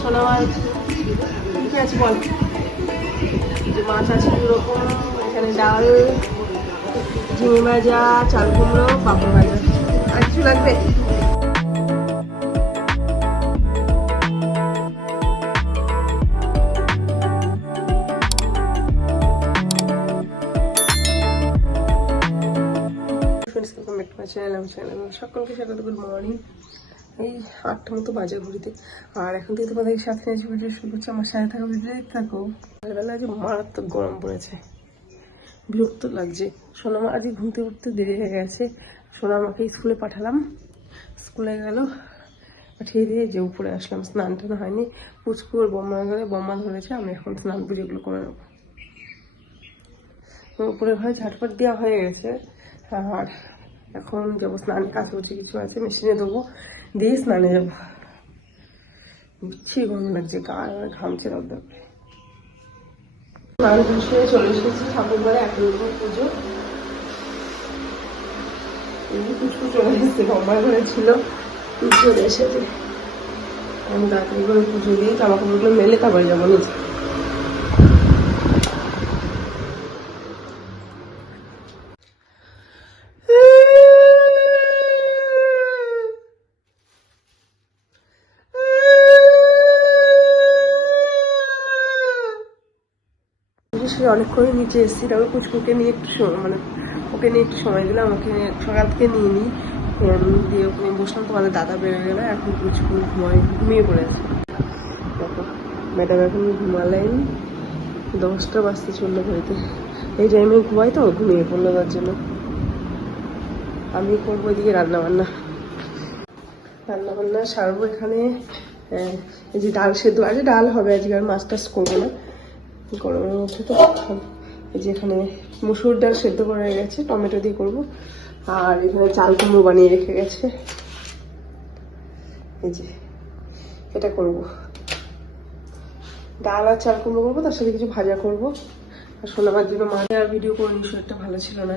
সোনা মাছ ঠিক আছে বল, যে মাছ আছে দুরকম, এখানে ডাল, ঝিঙে ভাজা, চাল কুমড়ো, পাঁপড় ভাজা। আর কিছু লাগবে? সকলকে স্বাগত, গুড মর্নিং। এই 8টা মতো বাজে ঘুরিতে, আর এখন থেকে তোমাদের সাথে এসে ভিডিও শুরু করছি। আমার সাথে থাকা ভিডিও দেখতে থাকো। সকালবেলা আজকে মারাত্মক গরম পড়েছে, বিরক্ত লাগছে। সোনামা আজকে ঘুমতে উঠতে দেরি হয়ে গেছে। সোনামাকে স্কুলে পাঠালাম, স্কুলে গেল, পাঠিয়ে দিয়ে যে উপরে আসলাম। স্নান টান হয়নি, পুচকুর বোম্মা গেলে বোম্মা ধরেছে। আমি এখন স্নান পুজোগুলো করে নেবো। উপরে ঘরে ঝাটপাট দেওয়া হয়ে গেছে, আর এখন যাবো স্নানে। কাছাকাছি কিছু আছে, মেশিনে দেবো, দিয়ে স্নানে যাবো। বিচ্ছিরি গরম লাগছে, গা ঘামছে রক্ত। স্নান বসে চলে এসেছি ঠাকুর ঘরে, এখন পুজো। পুষ্পু চলে এসেছে, বোম্মার ঘরে ছিল, চলে এসেছে। আমি তাড়াতাড়ি করে পুজো দিয়ে জামা কাপড়গুলো মেলে তারপরে যাবো নিচে। অনেকক্ষণ নিচে এসেছি, তারপর পুচকুকে নিয়ে একটু মানে ওকে নিয়ে একটু সময় দিলাম। ওকে সকাল থেকে নিয়ে নিই, দিয়ে ওকে নিয়ে বসলাম। তোমাদের দাদা বেরোয় গেলো, এখন পুচকু ঘুমিয়ে পড়েছে। দেখো ম্যাডাম এখন ঘুমালেন, 10টা বাজতে চললো ঘুরতে। এই টাইমে ঘুমাই তো, ঘুমিয়ে পড়লো। তার জন্য আমি করবো এদিকে রান্নাবান্না সারবো। এখানে এই যে ডাল সেদ্ধ আছে, ডাল হবে আজকে, আর মাছ টাছ করবো না গরমের মধ্যে তো। এই যে এখানে মুসুর ডাল সেদ্ধ করা হয়ে গেছে, টমেটো দিয়ে করবো। আর এখানে চাল কুমড়ো বানিয়ে রেখে গেছে, এই যে এটা করবো। ডাল আর চাল কুমড়ো করবো, তার সাথে কিছু ভাজা করবো। আর সোনামার জন্য মাছ আর ভিডিও করিনি, শরীরটা ভালো ছিল না।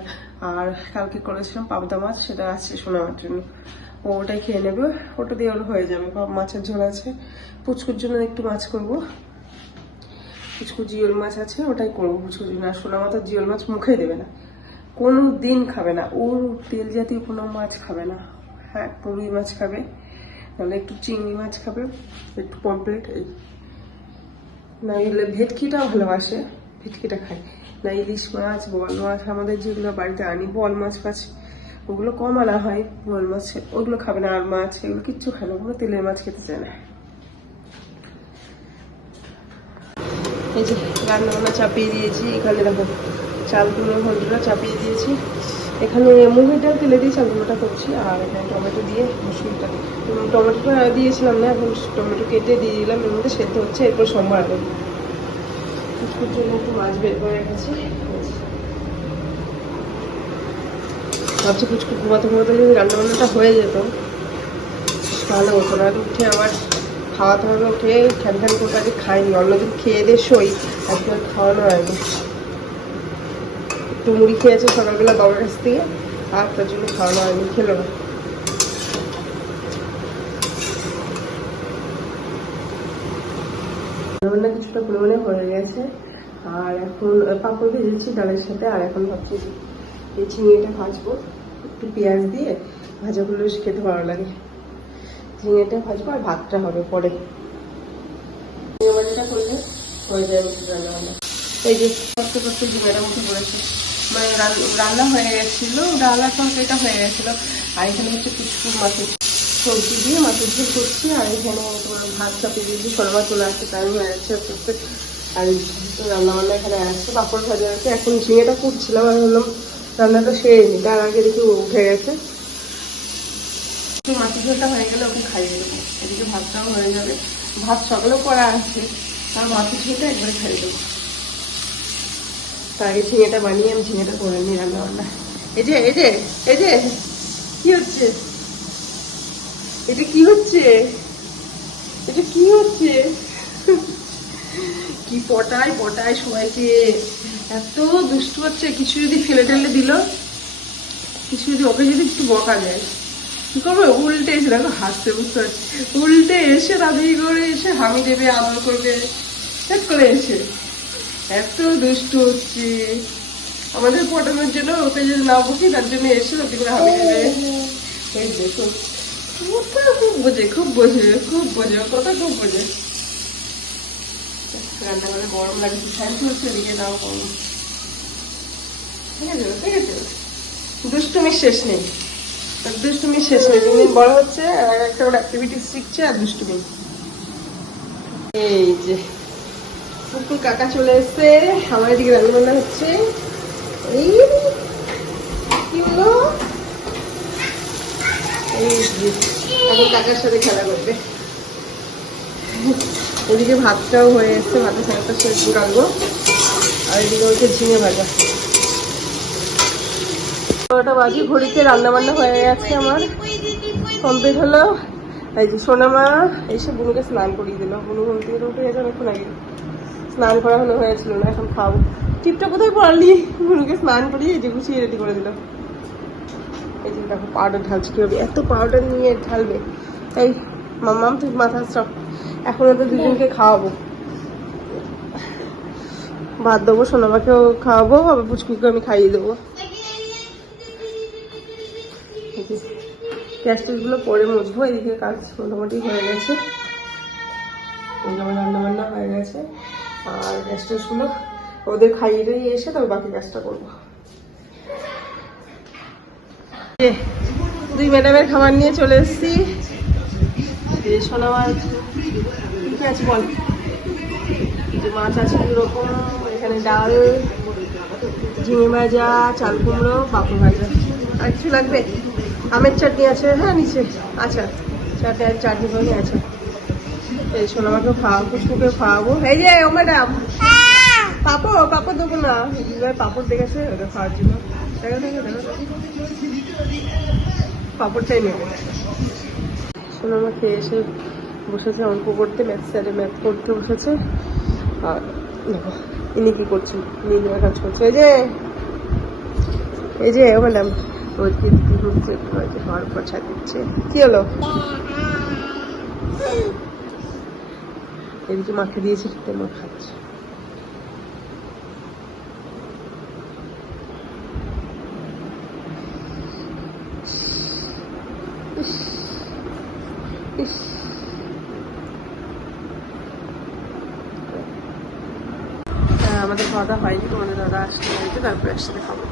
আর কালকে করেছিলাম পাবদা মাছ, সেটা আছে সোনামার জন্য, ওটাই খেয়ে নেবে। ওটা দিয়ে ওর হয়ে যাবে। মাছের ঝোল আছে, পুচকুর জন্য একটু মাছ করবো। পুচকু জিওল মাছ আছে, ওটাই করবো পুচকুর জন্য। আর সোনামা তো জিওল মাছ মুখে দেবে না, কোনো দিন খাবে না। ওর তেল জাতীয় কোনো মাছ খাবে না। হ্যাঁ, রুই মাছ খাবে, নাহলে একটু চিংড়ি মাছ খাবে, একটু পমপ্লেট। এই না এলে ভেটকিটাও ভালোবাসে, ভেটকিটা খায় না। ইলিশ মাছ, বল মাছ, আমাদের যেগুলো বাড়িতে আনি বল মাছ ফাছ, ওগুলো কম আনা হয়। বল মাছ ওগুলো খাবে না, আর মাছ এগুলো কিচ্ছু খায় না, ওগুলো তেলের মাছ খেতে চায় না। এই যে রান্নাবান্না চাপিয়ে দিয়েছি। এখানে দেখো চাল কুমড়ো ঘন্টটা চাপিয়ে দিয়েছি। এখানে মুগের ডাল তেলে দিয়ে চাল কুমড়োটা করছি, আর এখানে টমেটো দিয়ে মসুরটা। টমেটোটা দিয়েছিলাম না, এখন টমেটো কেটে দিয়ে দিলাম, এর মধ্যে সেদ্ধ হচ্ছে। এরপর সোমবার আগে পুচকুর জন্য একটু মাছ বের করে গেছি। ভাবছি পুচকু ঘুমাতে ঘুমাতে যদি রান্নাবান্নাটা হয়ে যেত ভালো হতো। না উঠে আবার খাওয়াতে হবে, উঠে খ্যান খ্যান করে আগে খাইনি। অন্যদিন খেয়ে দিয়ে শোই, আজকে আর খাওয়ানো হয়নি। একটু মুড়ি খেয়েছে সকালবেলা বাবার কাছ থেকে, আর তার জন্য খাওয়ানো হয়নি, খেলো না। রান্নাবান্না কিছুটা পরিমাণে হয়ে গেছে, আর এখন পাঁপড় ভেজেছি ডালের সাথে। আর এখন ভাবছি এই ঝিঙেটা ভাজবো, একটু পেঁয়াজ দিয়ে ভাজাগুলো খেতে ভালো লাগে। ঝিঙেটা ভাজবো, আর ভাতটা হবে পরে। ঝিঙে ভাজাটা করলে হয়ে যাবে রান্নাবান্না। এই যে কষ্ট করতে ঝিঙেটা মতো পড়েছে, মানে রান্না হয়ে গেছিলো, ডাল আর তরকারিটা হয়ে গেছিলো। আর এখানে হচ্ছে পুচকুর মাছের সবজি দিয়ে মাছের ঝোল করছি। আর এখানে তোমার ভাত চাপিয়ে দিয়েছি, সোনামা চলে আসতে টাইম হয়ে যাচ্ছে আস্তে আস্তে। আর রান্নাবান্না এখানে আসছে, পাঁপড় ভাজা আছে। এখন ঝিঙেটা করছিলাম, আর বললাম রান্নাটা সেরে নি, তার আগে দেখি উঠে গেছে। মাছের ঝোলটা হয়ে গেলে ওকে খাইয়ে দেবো, এদিকে ভাতটাও হয়ে যাবে। ভাত সকালেও করা আছে, তার মাছের ঝোলটা একবারে খাইয়ে দেবো। তার আগে ঝিঙেটা বানিয়ে আমি ঝিঙেটা করে নিই রান্নাবান্না। এই যে এই যে এই যে কি হচ্ছে, এটা কি হচ্ছে, এটা কি হচ্ছে, কি পটায় পটায় সবাইকে, এত দুষ্টু হচ্ছে। কিছু যদি ফেলে টেলে দিল, কিছু যদি ওকে যদি একটু বকা যায়, কি করবে, উল্টে এসে দেখো হাসতে, বুঝতে পারছি, উল্টে এসে তাড়াতাড়ি করে এসে হামি দেবে, আদর করবে, ঠিক করে এসে এত দুষ্ট হচ্ছে। আমাদের পটানোর জন্য ওকে যদি না বসি তার জন্য এসে তাড়াতাড়ি করে হামি দেবে। এই দেখো খুব বোঝে, খুব বোঝে, খুব বোঝে, কথা খুব বোঝে। রান্না করে গরম লাগে, ফ্যান চলছে এদিকে, দাও গরম। ঠিক আছে, ঠিক আছে, দুষ্টুমির শেষ নেই, দুষ্টুমির শেষ নেই। দিন বড় হচ্ছে আর একটা করে অ্যাক্টিভিটিস শিখছে আর দুষ্টুমি। এই যে কুকুর কাকা চলে এসছে, আমার এদিকে রান্না বান্না হচ্ছে। এই কি হলো, এই যে এখন কাকার সাথে খেলা করবে। এদিকে ভাতটাও হয়ে এসছে, ভাতের সাথে সেদ্ধ রাখবো। আর এদিকে হচ্ছে ঝিঙে ভাজা। 12টা বাজে, ঘড়িতে রান্না বান্না হয়ে গেছে আমার, কমপ্লিট হলো। এই যে সোনামা এসে বুনুকে স্নান করিয়ে দিল। বুনু ঘুম থেকে উঠে গেছে অনেকক্ষণ আগে, স্নান করা হয়েছিল না, এখন খাবো। টিপটা কোথায় পড়ালি, বুনুকে স্নান করিয়ে এই যে গুছিয়ে রেডি করে দিল। এই যে দেখো পাউডার ঢালছে কিভাবে, এত পাউডার নিয়ে ঢালবে। এই মাম্মাম তুই মাথা সব, এখন ওদের দুজনকে খাওয়াবো, ভাত দেবো, সোনামাকেও খাওয়াবো, আবার পুচকুকে আমি খাইয়ে দেবো। গ্যাস গুলো পরে মুছবো। এদিকে কাজ মোটামুটি হয়ে গেছে, রান্না বান্না হয়ে গেছে। আর গ্যাস গুলো ওদের খাইয়ে দিয়ে এসে তবে বাকি কাজটা করবো। দুই ম্যাডামের খাবার নিয়ে চলে এসেছি। সোনামার কি আছে বল, মাছ আছে দুরকম, এখানে ডাল, ঝিঙে ভাজা, চাল কুমড়ো, পাপড় ভাজা। আর কিছু লাগবে? আমের চাটনি আছে, হ্যাঁ নিচে আচ্ছা, চাটনি করে আছে। এই সোনামাকেও খাওয়াবো, পুষ্পুকেও খাওয়াবো। এই যে ও ম্যাডাম, পাপড় পাপড় দেবো না, পাপড় দেখেছে ওদের খাওয়ার জন্য, দেখো দেখো দেখো, পাপড়টাই নেবে। সোনামা খেয়ে এসে বসেছে অঙ্ক করতে, ম্যাথ স্যারে ম্যাথ করতে বসেছে। আর দেখো ইনি কি করছেন, ইনি কাজ করছে। এই যে ও ম্যাডাম ওইদিকে দিদি হচ্ছে, ঘর পোছা দিচ্ছে। কি হলো, এদিকে মাকে দিয়েছি, মা খাচ্ছে। আমাদের খাওয়া দাওয়া হয়নি, তোমাদের দাদা আসতে বাড়িতে, তারপরে একসাথে খাবো।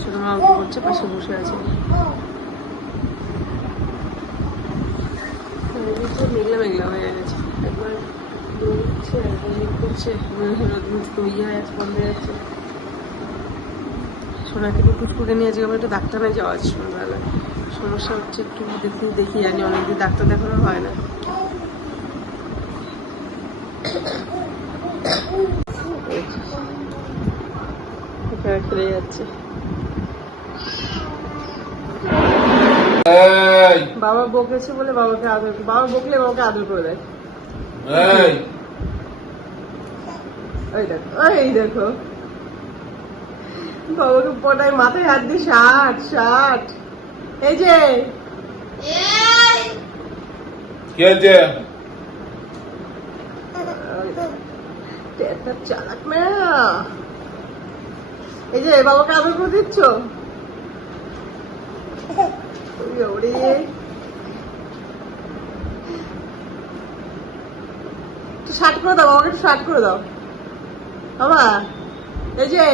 ছোট মা অঙ্ক করছে, পাশে বসে আছে। মেঘলা মেঘলা হয়ে গেছে, একবার হচ্ছে একবার মেঘ করছে, ইয়ে হয়ে যাচ্ছে, বন্ধ হয়ে যাচ্ছে। সোনাকে একটু টুটকুটে নিয়ে আজকে আমার একটু ডাক্তারে যাওয়া আছে সন্ধ্যাবেলায়। সমস্যা হচ্ছে একটু দেখি জানি, অনেকদিন ডাক্তার দেখানো হয় না। খেলে যাচ্ছে, বাবা বকেছে বলে বাবাকে আদর, বাবা বকলে বাবাকে আদর করে দেয়। ওই দেখো, ওই দেখো বাবাকে পটায়, মাথায় হাত দিয়ে 60। এই যে চালাক মেয়া, এই যে বাবাকে আদর করে দিচ্ছ। শার্ট করে দাও বাবাকে, একটু শার্ট করে দাও বাবা। এই যে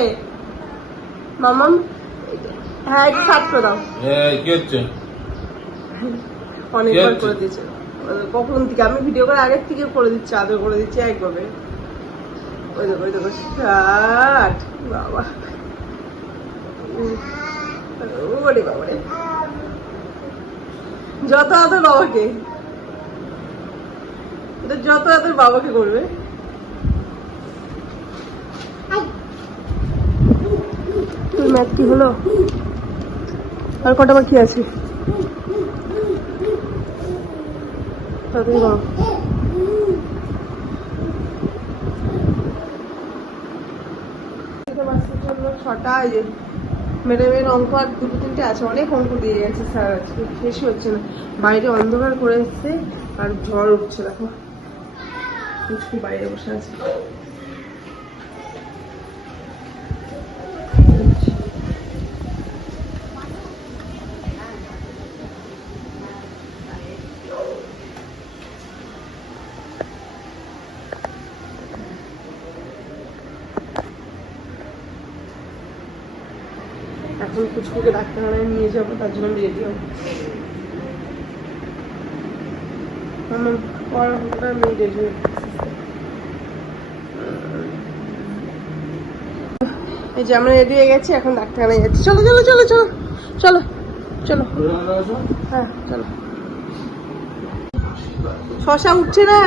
মামাম, হ্যাঁ একটু শার্ট করে দাও। অনেকবার করে দিচ্ছে, কখন থেকে আমি ভিডিও করে আগের থেকে করে দিচ্ছি, আদর করে দিচ্ছি একভাবে। ওই দেখো, ওই দেখো শার্ট, বাবা ওরে বাবারে, যত আদর বাবাকে, যত আদর বাবাকে করবে। তোর ম্যাথ কি হলো, আর কটা বাকি আছে? তাড়াতাড়ি করো। ছটা, এই যে ম্যাডামের অঙ্ক আর 2-3টে আছে, অনেক অঙ্ক দিয়ে গেছে স্যার, আজকে শেষই হচ্ছে না। বাইরে অন্ধকার করে এসছে আর ঝড় উঠছে, দেখো বাইরে বসে আছে। এখন পুচকুকে ডাক্তারখানায় নিয়ে যাবো, তার জন্য আমি রেডি হবো। আমার পড়াশোনাটা আমি রেডি হবো। এই যে আমরা রেডি হয়ে গেছি, এখন ডাক্তারখানায় যাচ্ছি। চলো চলো চলো চলো চলো চলো, হ্যাঁ চলো। শশা উঠছে না,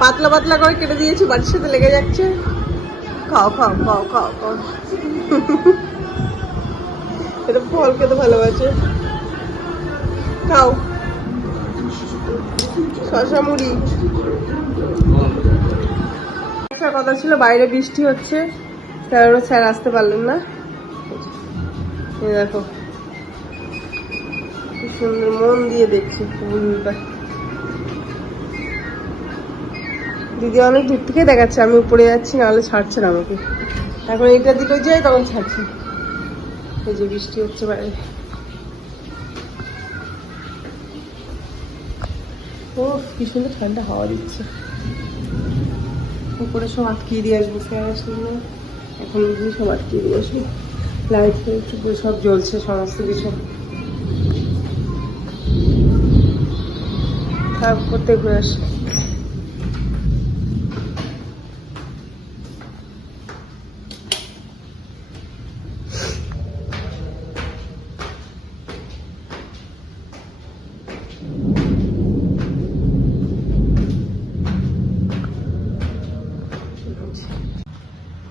পাতলা পাতলা করে কেটে দিয়েছি, বাড়ির সাথে লেগে যাচ্ছে। খাও খাও খাও খাও খাও। এটা ফল খেতে ভালোবাসে, খাও। শশা মুড়ি। একটা কথা ছিল, বাইরে বৃষ্টি হচ্ছে, কারণ স্যার আসতে পারলেন না। দেখো কি সুন্দর, মন দিয়ে দেখছি ফুলটা। দিদি অনেক দূর থেকে দেখাচ্ছে, আমি উপরে যাচ্ছি, নাহলে ছাড়ছে না আমাকে। এখন এইটার দিকে যাই, তখন ছাড়ছি। এই যে বৃষ্টি হচ্ছে বাইরে। ও কি সুন্দর ঠান্ডা হাওয়া দিচ্ছে। উপরে সব আটকিয়ে দিয়ে আসবো, ফ্যান আসলে না, এখন গিয়ে সব আটকিয়ে দিয়ে আসবো। লাইট ফাইট সব জ্বলছে, সমস্ত কিছু খারাপ করতে ঘুরে আসি।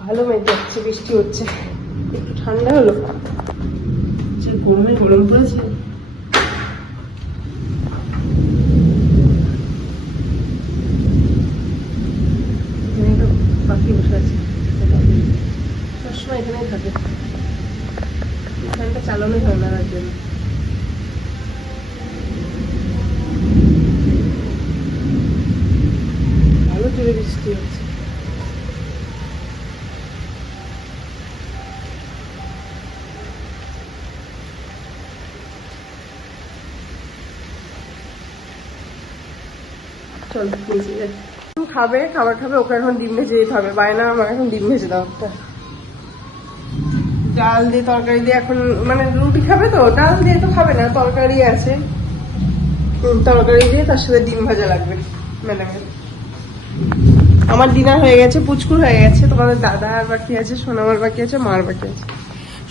ভালো মেঘ যাচ্ছে, বৃষ্টি হচ্ছে, একটু ঠান্ডা হলো। গরমে গরম পড়েছে। পাখি বসে আছে, সবসময় এখানেই থাকে। ফ্যানটা চালানো হয় না তার জন্য। ভালো জোরে বৃষ্টি হচ্ছে। চলো নিচে যাই। খাবে, খাবার খাবে, ওকে এখন ডিম ভেজে দিতে হবে। বায়না আমাকে এখন ডিম ভেজে দাও একটা। ডাল দিয়ে তরকারি দিয়ে এখন, মানে রুটি খাবে তো, ডাল দিয়ে তো খাবে না, তরকারি আছে, তরকারি দিয়ে তার সাথে ডিম ভাজা লাগবে ম্যাডামের। আমার ডিনার হয়ে গেছে, পুচকুর হয়ে গেছে, তোমাদের দাদা আর বাকি আছে, সোনামার বাকি আছে, মার বাকি আছে।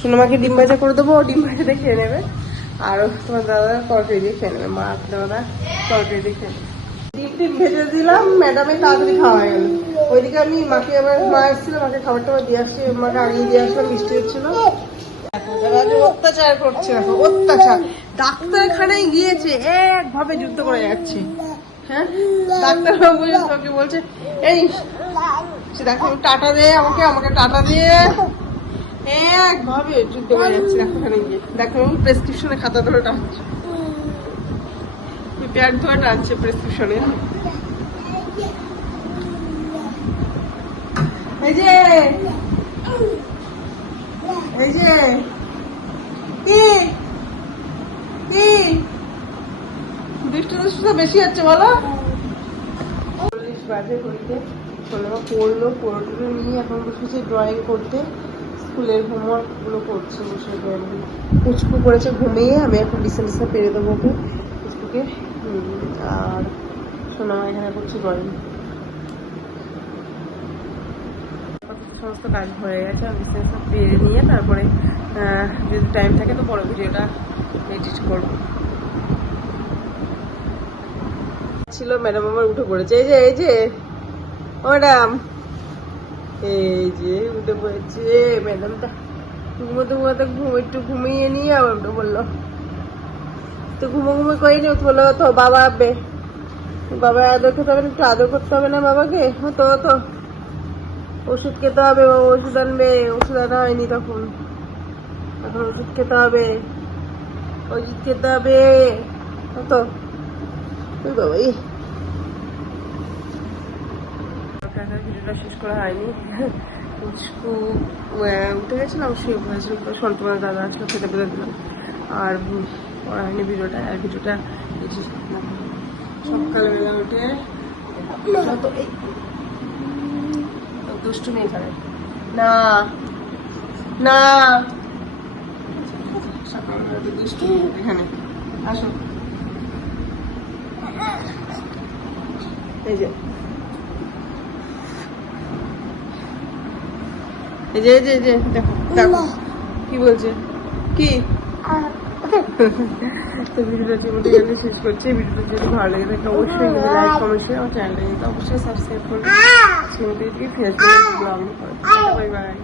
সোনামাকে ডিম ভাজা করে দেবো, ও ডিম ভাজা দিয়ে খেয়ে নেবে, আর তোমার দাদা তরকারি দিয়ে খেয়ে নেবে, মা দাদা তরকারি দিয়ে খেয়ে নেবে। ডিম ভেজে দিলাম, ম্যাডামের তাড়াতাড়ি খাওয়া হয়ে গেল। ওইদিকে আমি মাকে, আবার মা এসেছিল, মাকে খাবার টাবার দিয়ে আসছি, মাকে আগিয়ে দিয়ে আসলাম, বৃষ্টি হচ্ছিল। অত্যাচার করছে, দেখো অত্যাচার। ডাক্তারখানায় গিয়েছে, একভাবে যুদ্ধ করে যাচ্ছে। হ্যাঁ, ডাক্তারবাবু তোকে বলছে, এই দেখো টাটা দে আমাকে, আমাকে টাটা দিয়ে, একভাবে যুদ্ধ করে যাচ্ছে ডাক্তারখানায় গিয়ে। দেখো প্রেসক্রিপশনে খাতা ধরে টানছে, প্যাড ধরে টানছে প্রেসক্রিপশনে। এই যে এই যে কি কি বৃষ্টি বেশি হচ্ছে বলো। 40 বাজে হইতে সোনামা পড়লো, পড়ে নিয়ে এখন বসেছে ড্রয়িং করতে, স্কুলের হোমওয়ার্ক গুলো করছে বসে ড্রয়িং। পুচকু করেছে ঘুমিয়ে, আমি এখন বিছানা পেরে দেবো ওকে পুচকুকে। আর সোনামা এখানে করছে ড্রয়িং। সমস্ত কাজ হয়ে গেছে, আমি বিছানা পেরে নিয়ে তারপরে যদি টাইম থাকে তো পরে ভিডিওটা এডিট করবো। ছিল ম্যাডাম আমার উঠে পড়েছে, এই যে এই যে ম্যাডাম, এই যে উঠে পড়েছে ম্যাডামটা। ঘুমোতে ঘুমোতে একটু ঘুমিয়ে নিয়ে আবার উঠে বললো, তো ঘুমো ঘুমো করিনি, বললো তো বাবা আসবে, বাবা আদর করতে হবে না, একটু আদর করতে হবে না বাবাকে, তো তো ওষুধ খেতে হবে, বাবা ওষুধ আনবে, ওষুধ আনা হয়নি তখন। এখন ওষুধ খেতে হবে, ওষুধ খেতে হবে। কত ওই বাবা, এই ভিডিওটা শেষ করা হয়নি। উঠে গেছিলাম, শুয়ে পড়েছিলাম, তো সন্তুমার দাদা আসলে খেতে পেতে দিলাম, আর করা হয়নি ভিডিওটা। আর ভিডিওটা সকালবেলা উঠে দুষ্টু নেই এখানে, না না সকালবেলা দুষ্টু এখানে আসো। এই যে এই যে এই যে দেখো দেখো কি বলছে, কি তো ভিডিওটা যেমন শেষ করছি। ভিডিওটা যদি ভালো লাগে থাকে অবশ্যই লাইক কমেন্ট শেয়ার, আমার চ্যানেলটা অবশ্যই সাবস্ক্রাইব করবে। ফেসবুকে ব্লগ, বাই বাই।